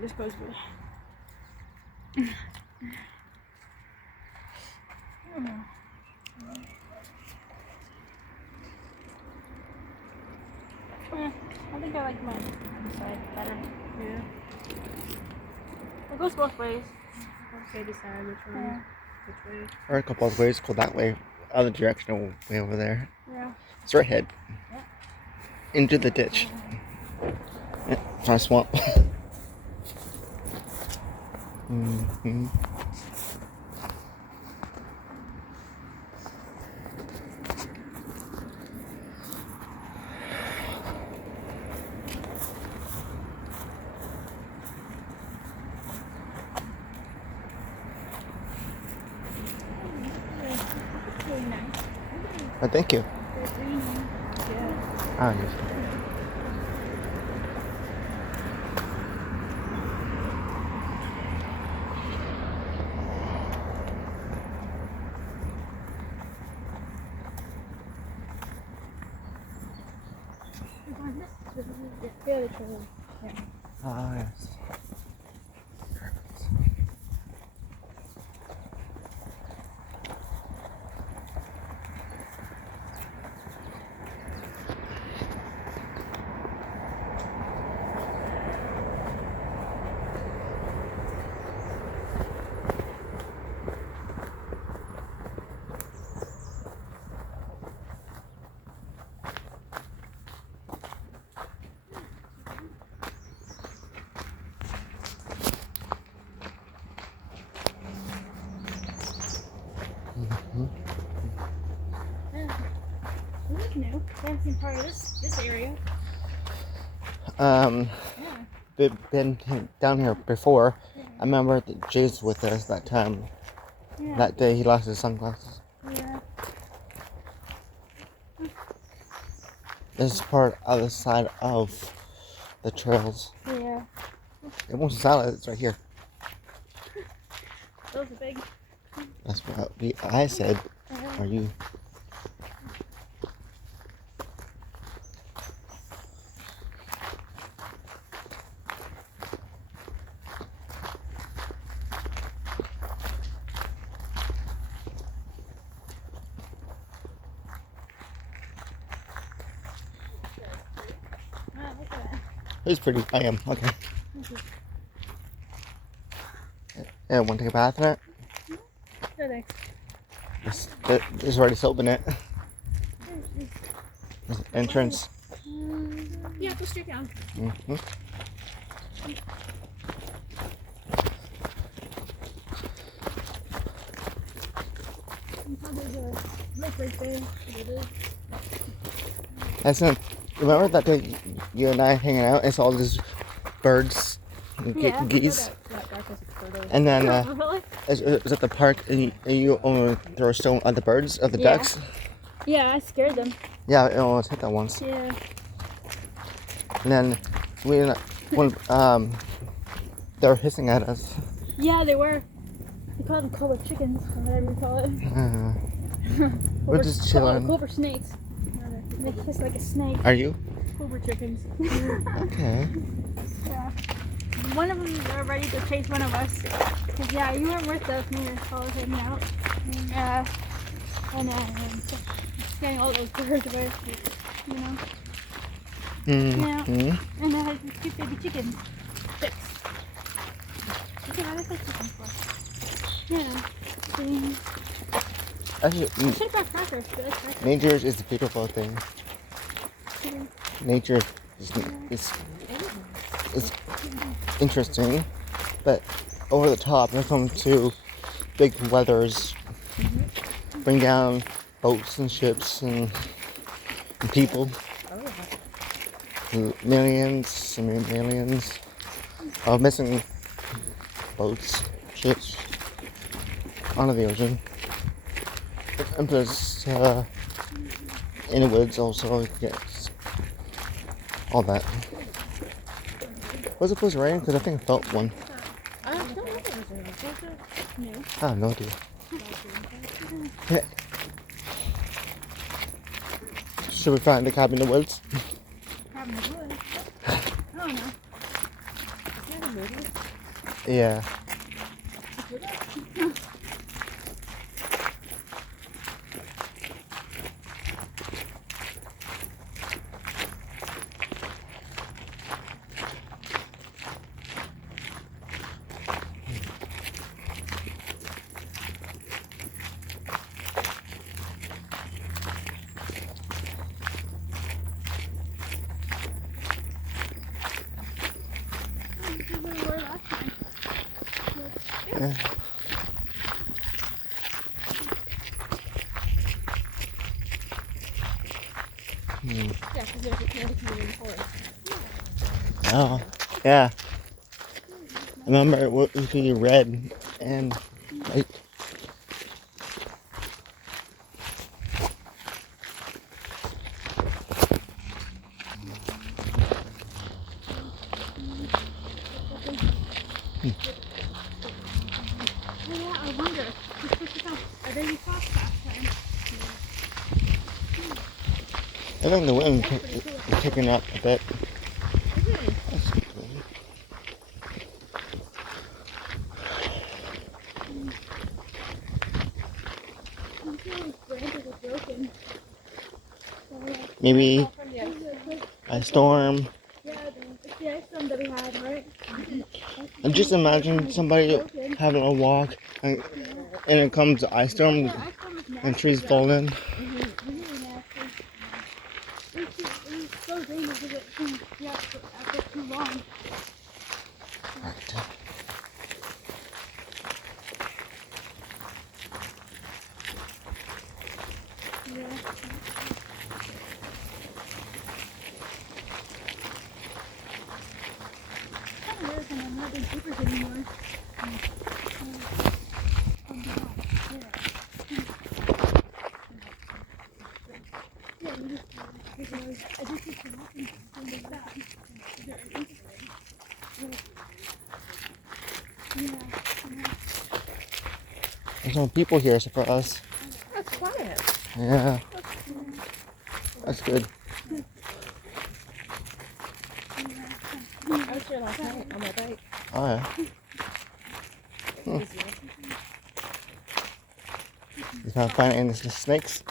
This goes good. I think I like my side better. Yeah. It goes both ways. Okay, decide which one. Yeah. Which way. Or a couple of ways, go that way. Other direction, way over there. Yeah. Straight ahead. Yeah. Into the ditch. Yeah, try swamp. Mm-hmm. Really nice. Oh, thank you. They're green. Yeah. Ah, yes. Yeah, the trail. Yeah. Ah, yes. This is new. I haven't seen part of this area. Yeah. Yeah. Been down here before. I remember that Jay's with us that time. Yeah. That day he lost his sunglasses. Yeah. This is part of the side of the trails. Yeah. It won't sound it's right here. Those are big. That's what I said. Are you? Wow, look at that. It's pretty. I am. Okay. Yeah, want to take a bath in it? There they. There's already soap in it. There's an entrance. Yeah, go straight down. Mm-hmm. There's a lake right there. That's not. Remember that day you and I hanging out and saw all these birds, and Yeah. geese, That breakfast is further. and then Really? it was at the park and you almost throw a stone at the birds or the Yeah. ducks. Yeah, I scared them. Yeah, I almost hit that once. Yeah. And then when they were hissing at us. Yeah, they were. They called them cobra chickens, or whatever you call it. We're just chilling. Cobra snakes. They hiss like a snake. Are you? Cobra chickens. Okay. Yeah. One of them were ready to chase one of us. 'Cause, yeah, you weren't with us when we were all hanging out. And scaring all those birds away, you know. Mm-hmm. And I had these cute baby chickens. Chicks. Okay, what is that chicken for? Yeah. See? Actually, I should have brought crackers, but that's crackers. nature is a beautiful thing. Nature is interesting, but over the top when it comes to big weathers, bring down boats and ships and people. Millions and millions of missing boats, ships onto the ocean. And plus, in the woods also, you get all that. Was it supposed to rain? Because I think I felt one. I don't know if it was in the No. I have no idea. Yeah. Should we find the cabin in the woods? Cabin in the woods. I don't know. movie? Yeah. This is where we were last time. Yeah. Yeah, because there's a candy cane in the forest. Oh, yeah. I remember it used to be red and white. Oh yeah, I wonder. Are they in soft last time? I think the wind is picking up a bit. Okay. That's good. I feel like branches are broken. Maybe All from the ice. a storm. Yeah, it's the ice storm that we had, right? And just imagine somebody having a walk and it comes the ice storm Yeah, ice storm is nasty. and trees though. fall in. Really nasty. It was so dangerous because it can be after too long. Yeah. Kind of weird when I'm not doing papers anymore. Yeah, you just I just used to walk and things like that. Yeah. There's no people here except for us. That's quiet. Yeah, that's good. I was here last night on my bike. Oh yeah. Easier. You can't find any snakes?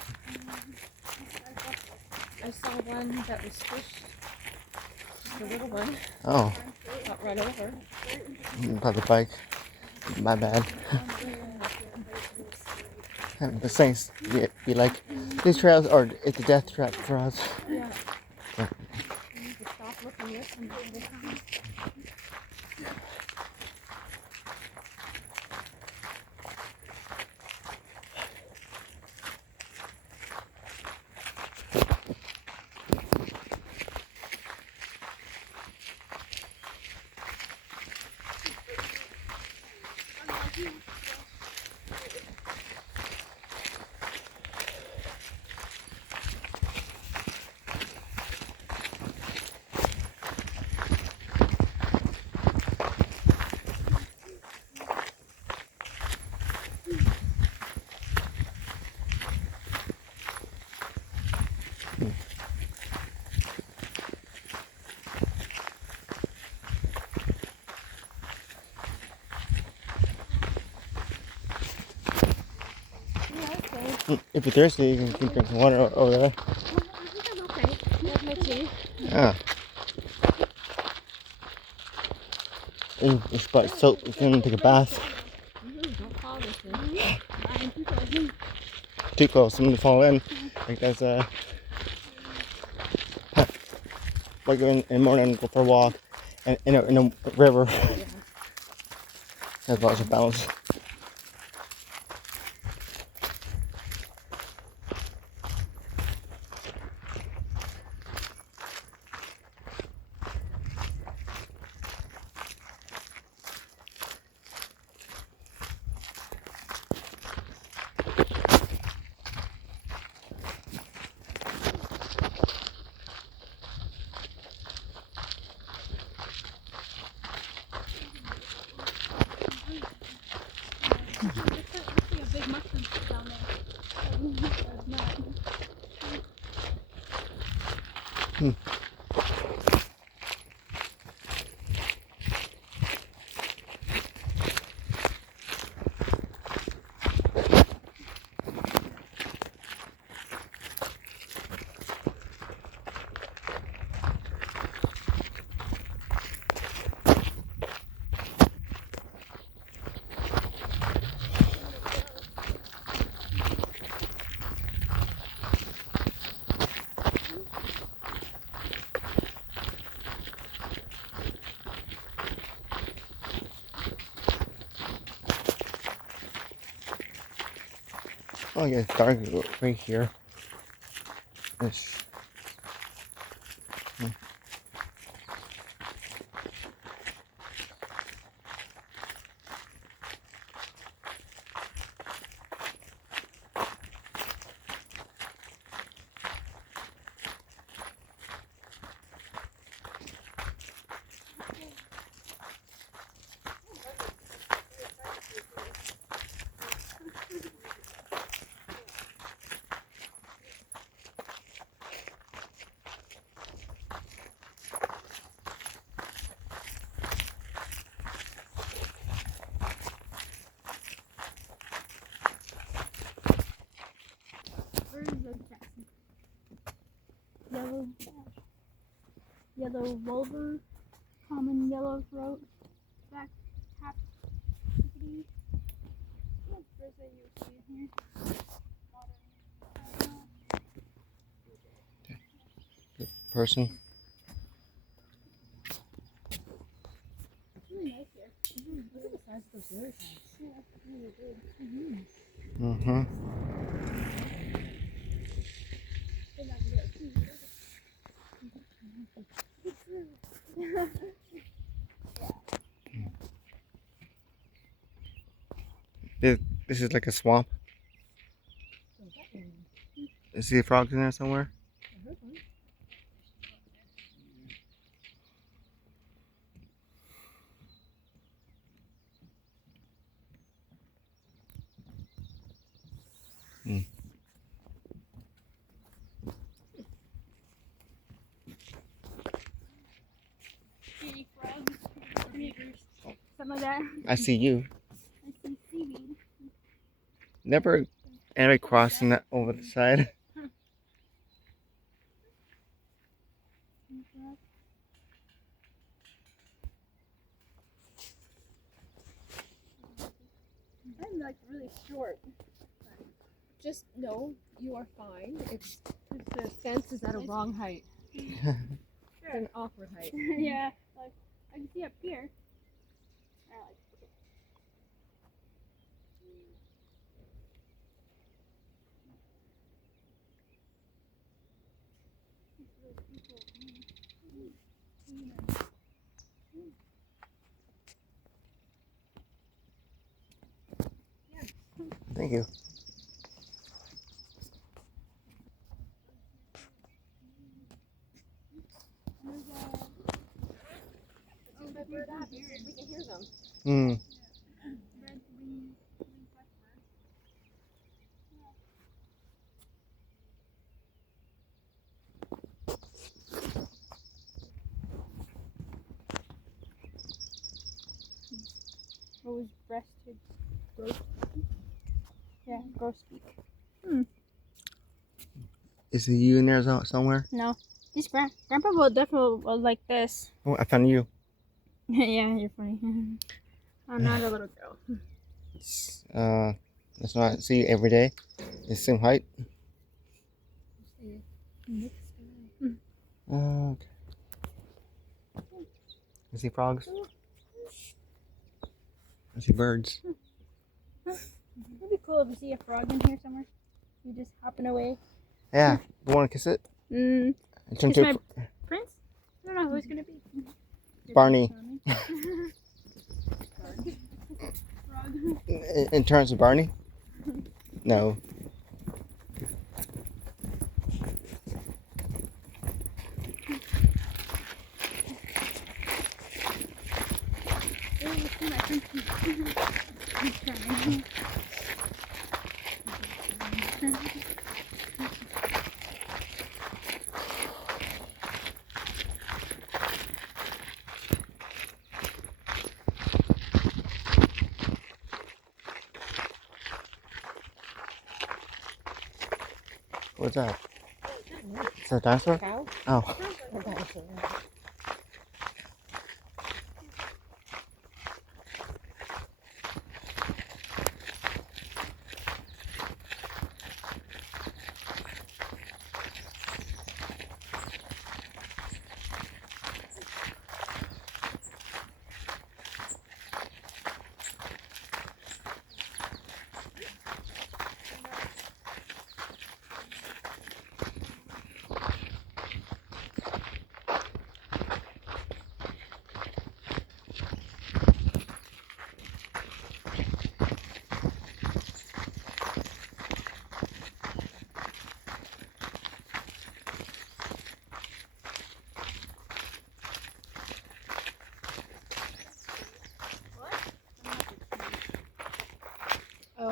I saw one that was squished. Just a little one. Oh, Got run over. probably the bike. My bad. And the snakes be like, these trails are it's a death trap for us. Yeah. Yeah. You need to stop looking at them all the time. If you're thirsty, you can keep drinking water over there. I think I'm okay. I have my tea. Yeah. You should buy soap. You can take a bath. Don't fall this way. Too close. Somebody fall in. Like there's a. Like you're in the morning, go for a walk, and in a river. There's lots of bounce. Oh, yeah, it's dark right here. Ish. Birds of Jackson. Yellow wolver, common yellow throat, black cap chickadee. What birds that you see in here? Person. It's really nice here. Look at the size of those lily pads. Yeah, it's really big. Mm-hmm. They're not gonna see you. This is like a swamp. So that one, See frogs in there somewhere? I heard one. Pretty frogs, something like that. I see you. I see seaweed. Never anybody crossing that over the side. I'm like really short. Just no, you are fine. It's the fence is at a wrong height. It's an awkward height. Yeah, like I can see up here. Thank you. We can hear them. Hmm. Rose breasted grosbeak. Yeah, grosbeak. Is it you in there somewhere? No, this grandpa will definitely will like this. Oh, I found you. Yeah, you're funny. I'm not a little girl. That's not see you every day. It's the same height. Okay. I see frogs. I see birds. It'd be cool if you see a frog in here somewhere. You just hopping away. Yeah. You want to kiss it? Mm. It turned Kiss to my prince? I don't know who it's gonna be. Barney. Frog. In terms of Barney? No. Ooh, see my prince. He's trying. What's that? Is that a dinosaur? Cow? Oh. A dinosaur.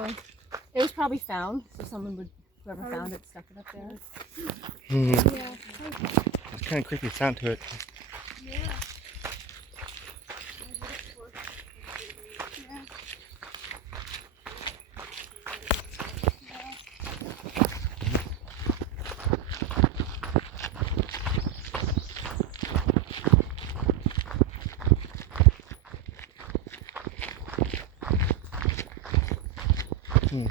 probably. It was probably found, so whoever found it, stuck it up there. Yeah. It's kind of creepy sound to it. Yeah. Yeah.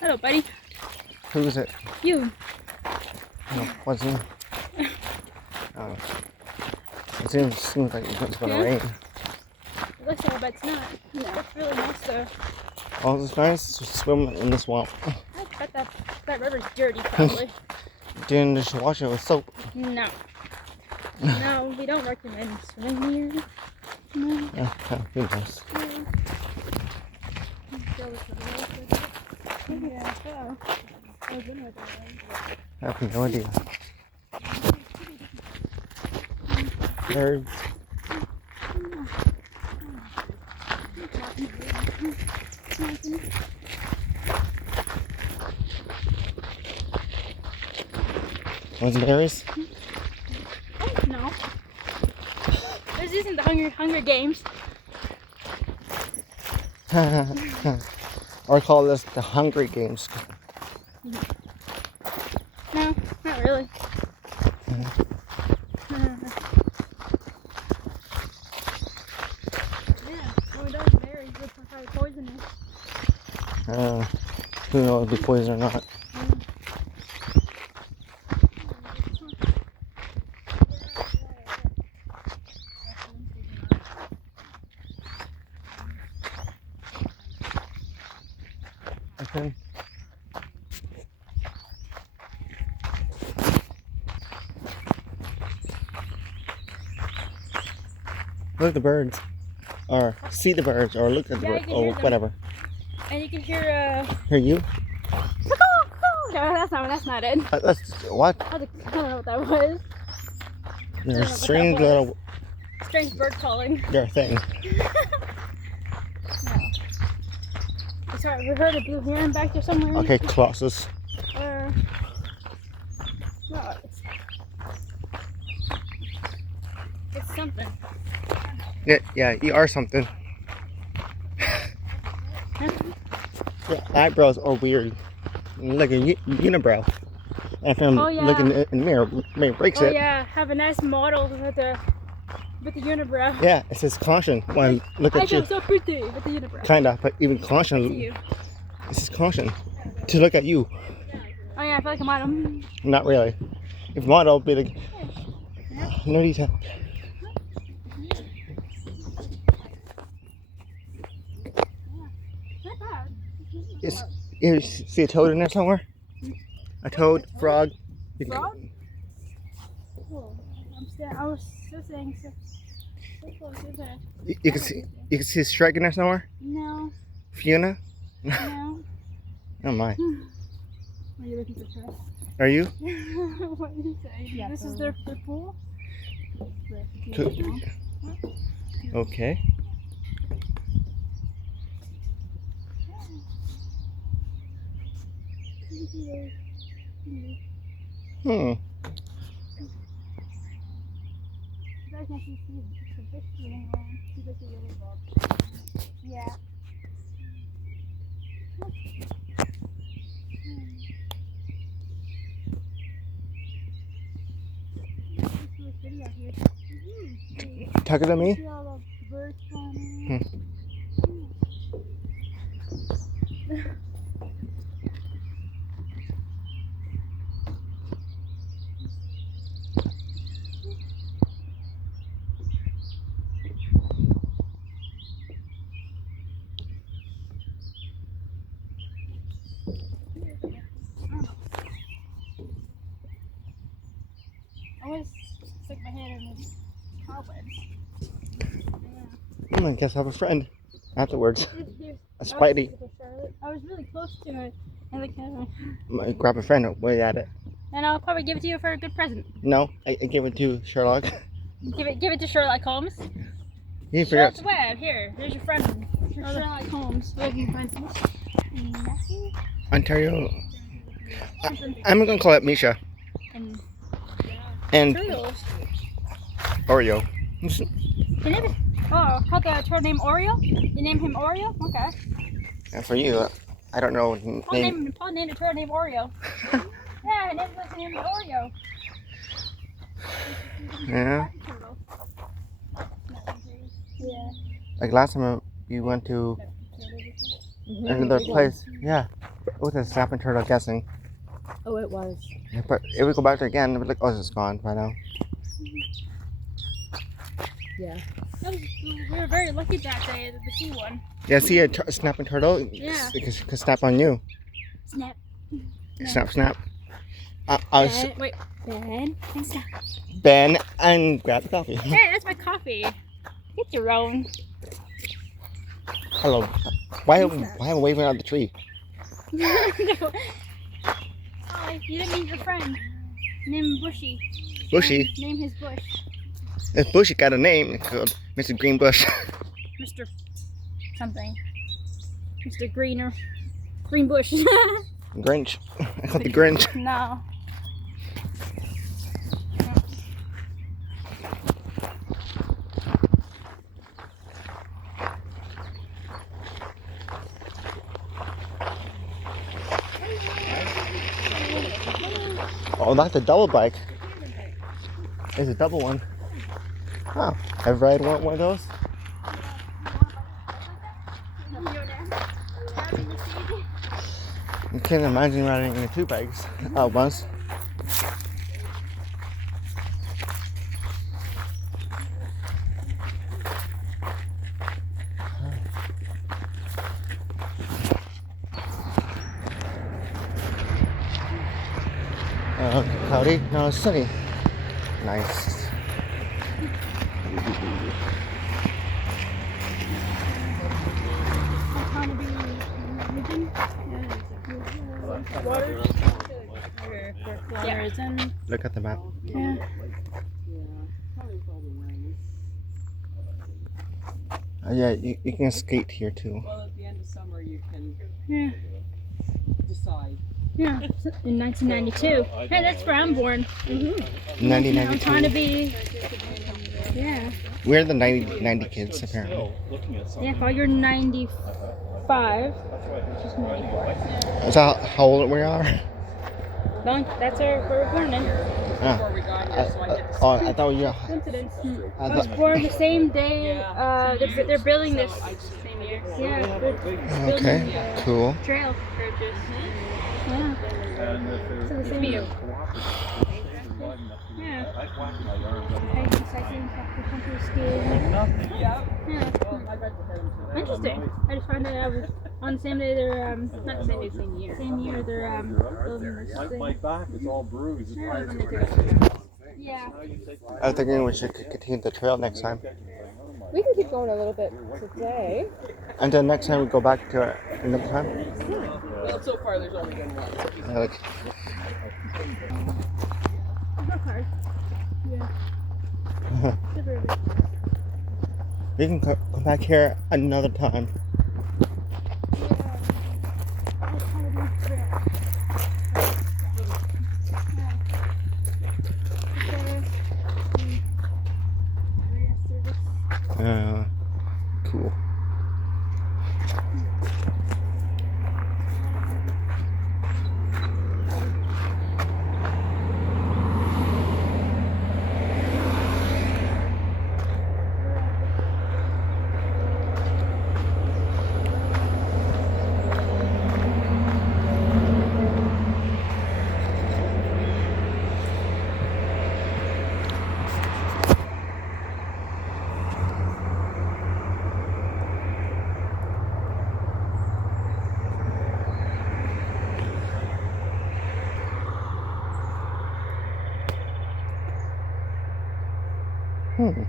Hello, buddy. Who is it? You. Oh, what's it? Oh. It seems like it's going to Yeah. rain. It looks like, but it's not. No. It's really nice though. Oh, it's nice to swim in the swamp. I bet that river's dirty, probably. Then just wash it with soap. No. No, we don't recommend swimming here. No. Yeah, who knows? Yeah, so. I was in with it. I have no idea. Birds. Was it berries? No. This isn't the Hunger Games. Or call this the Hungry Games. No, not really. Yeah, when we don't berries, we're probably poisonous. Who knows if it's poison or not. Okay. Look at the birds. Or see the birds, or look at the Yeah, you birds, can or hear them. whatever. And you can hear Hear you? No, that's not it. That's what? I don't know what that was. There's know a what strange that was. little Strange bird calling. thing. Sorry, we heard a blue heron back there somewhere. Okay, Colossus. No, it's something. Yeah, you are something. Your eyebrows are weird. Like a unibrow. After I'm Oh, yeah. looking in the mirror, maybe breaks Oh it. yeah, have a nice model with the unibrow. Yeah, it says caution when I look I at you. feel so pretty with the unibrow. Kinda, but even See caution. you. It says caution to look at you. Oh yeah, I feel like a model. Not really. If model, it'd be like nerdy type. Not bad. You see a toad in there somewhere? A toad, frog. You can- Frog? Cool. I was still saying so close, isn't it? You can see a strike in there somewhere. No, Fiona. no. Oh my. Are you looking for trash? Are you? What did you say? Yeah, This is so- their pool? Okay. Hmm. You guys can see the fish swimming around. See the yellow bob. Yeah. out here. Tuck it at me. See all the birds flying around. I always stick my hand in the cobwebs. I guess I have a friend afterwards. Yeah. A Spidey. I was really close to it. And like, Might grab a friend way at it. and I'll probably give it to you for a good present. No, I gave it to Sherlock. Give it to Sherlock Holmes. He Sherlock forgot. Webb, here. Here's your friend. Sherlock Holmes. So I can find Matthew Ontario. I'm gonna call it Misha and and Turtles. Oreo. Oh, called the turtle named Oreo? You named him Oreo? Okay. And for you, I don't know name. Paul named a turtle named Oreo. Yeah, his name is Oreo. Yeah. Yeah. Like last time we went to another place. Yeah. It was a snapping turtle, guessing. Oh, it was. Yeah, but if we go back there again, we're like, oh, it's gone by now. Yeah. We were very lucky that day to see one. Yeah, see a snapping turtle? Yeah. It could snap on you. Snap. Snap, snap. I was Wait. Ben and snap. Ben and grab the coffee. Hey, that's my coffee. Get your own. Hello. Why am I waving out the tree? Oh, you didn't name your friend. Name him Bushy. Bushy. Name his bush. If Bushy got a name, it's called Mr. Green Bush. Mr. something. Mr. Greener. Green Bush. Grinch. I called the Grinch. No. Oh, that's a double bike. There's a double one. Oh, I've ride one of those. I can't imagine riding in two bikes at once. Cloudy? No, it's sunny. Nice. Water. Flowers and Look at the map. yeah. Yeah, you can skate here too. Well, at the end of summer, you can Yeah. decide. Yeah. In 1992. Hey, that's where I'm born. I'm trying to 1992. be. Yeah. We're the 90 kids apparently. Yeah. If you're 95, which is 94. Is that how old we are? No, that's where we're born in. Before we got here, so I get to Oh, I thought you. Coincidence. I I was thought, born the same day. They're building this same year. Yeah. They're building okay, the cool. trail bridges. Yeah. So the same year. Yeah. Hiking, cycling, cross-country skiing. Yeah. Yeah. I bet you had them today. Interesting. I just found out I was on the same day they're not the same day, same year. Same year they're building this My thing. back is all bruised. Yeah. I was thinking we should continue the trail next time. We can keep going a little bit today. And then next time we go back to another time. Well, so far there's only been one. So Yeah, like, Not hard. Yeah. Super. we can come back here another time. Cool. Hmm.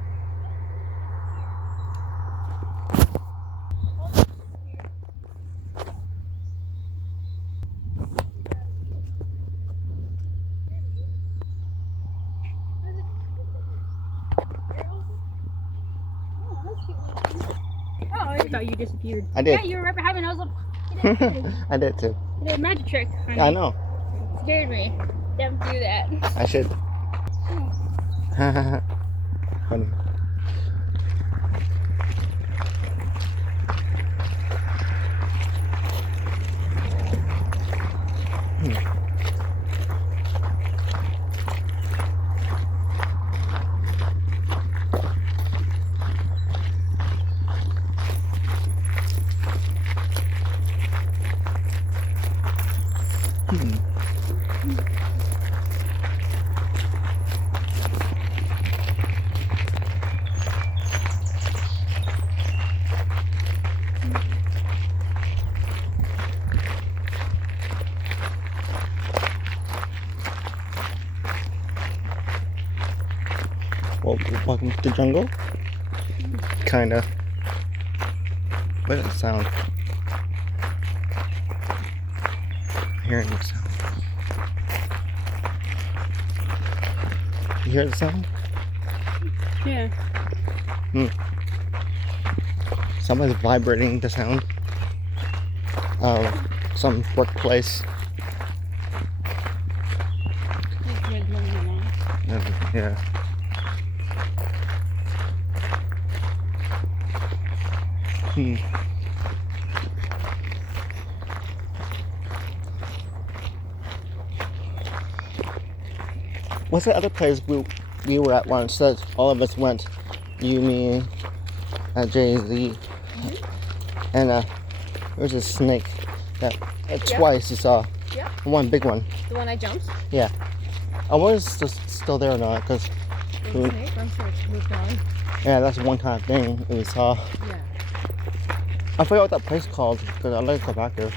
Oh, I thought you disappeared. I did. Yeah, you were right behind me and I was like, I did too. you did a magic trick, honey. I know. Scared me. Don't do that. I should. Funny. Well, welcome to the jungle. Kinda. What does it sound? I'm hearing the sound. You hear the sound? Yeah. Somebody's vibrating the sound of some workplace. Yeah. What's the other place we were at once that all of us went? You, me, Jay-Z, and there's a snake that twice you saw. Yeah. One big one. The one I jumped? Yeah. I was still there or not, because The snake? I'm sure it's moved on. yeah, that's one kind of thing we saw. Yeah. I forgot what that place called, because I'd like to go back there.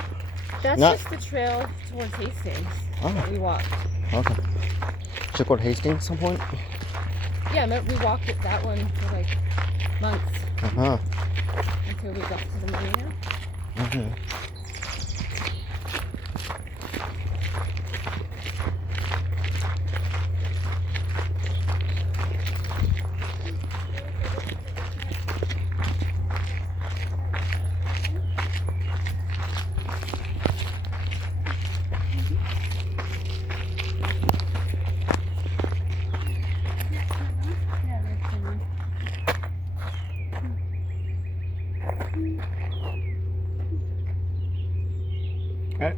That's Not- just the trail towards Hastings Oh, that we walked. okay. Should go to Hastings at some point? Yeah, remember we walked that one for like months Uh-huh. until we got to the marina. Okay.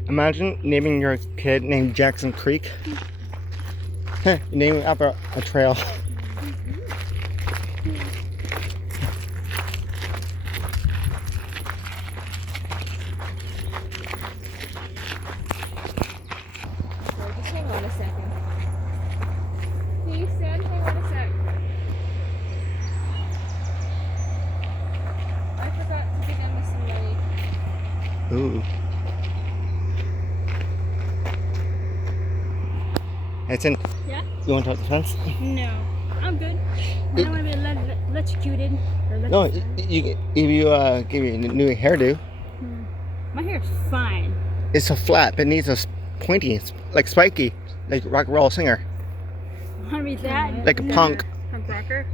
Imagine naming your kid named Jackson Creek. You name it after a trail. So just hang on a second. Please, Dad, hang on a sec. I forgot to give Emma some money. Ooh. Hey, Tim, Yeah? you want to talk the fence? No. I'm good. I don't want to be electrocuted. Or No, electrified. if you give you a new hairdo, My hair's fine. it's so flat, but it needs a pointy, like spiky, like rock and roll singer, Want to be that? like a punk. Punk rocker?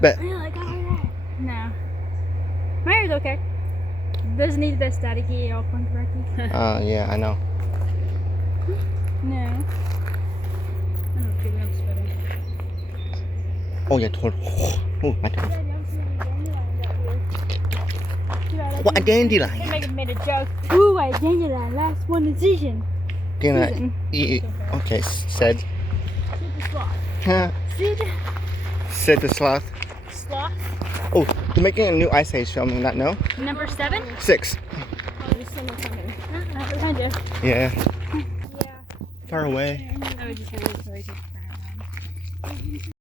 But Yeah, like that. No. My hair's okay. Doesn't need the staticky or punk rocky. yeah, I know. No. I don't think I'm sweating. Oh yeah, totally. Oh, my turn. Daddy, I'm seeing a dandelion out here. What a They dandelion! made a joke. Ooh, a dandelion. Last one decision. Gonna Susan. eat. Okay, said. Sid the sloth. Huh? Sid Said the sloth. sloth. Oh, they're making a new Ice Age film. Not know? Number 7. 6. Oh, there's someone coming. Kind of. Yeah. Yeah. Far away. I was just gonna wait till I just turn around.